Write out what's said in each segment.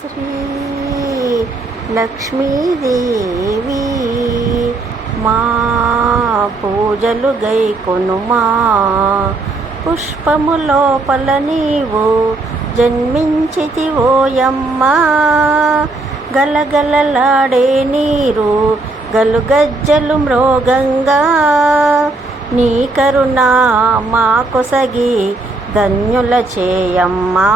శ్రీ లక్ష్మీదేవి మా పూజలు గైకొనుమా. పుష్పము లోపల నీవు జన్మించితివోయమ్మా. గలగలలాడే నీరు గలుగజ్జలు మ్రోగంగా. నీ కరుణ మా కొసగి ధన్యుల చేయమ్మా.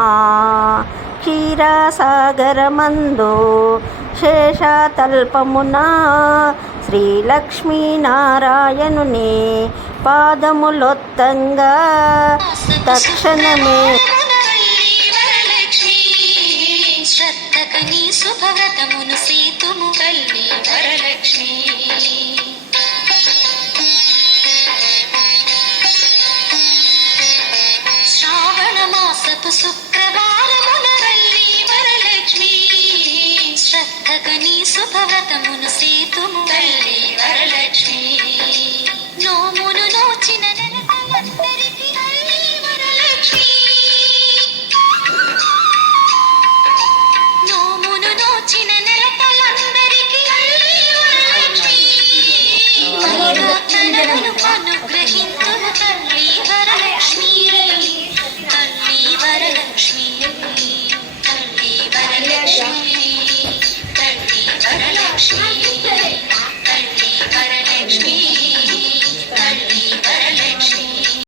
క్షీరసాగరమందు శేషతల్పమున శ్రీలక్ష్మీనారాయణుని పాదములొత్తంగా తక్షణమే శ్రద్ధకని శుభవ్రతమును సీతుము కల్లి వరలక్ష్మి. శ్రావణ మాసపు శుక్రవారమున కల్లి వరలక్ష్మి. శ్రద్ధకని శుభవ్రతమును సీతుము కల్లి వరలక్ష్మి. నోమును నోచిన నెలలందరికీ కల్లి వరలక్ష్మి. నోమును నోచిన నెలలందరికీ కల్లి వరలక్ష్మి. మనోత్తరమును అనుగ్రహి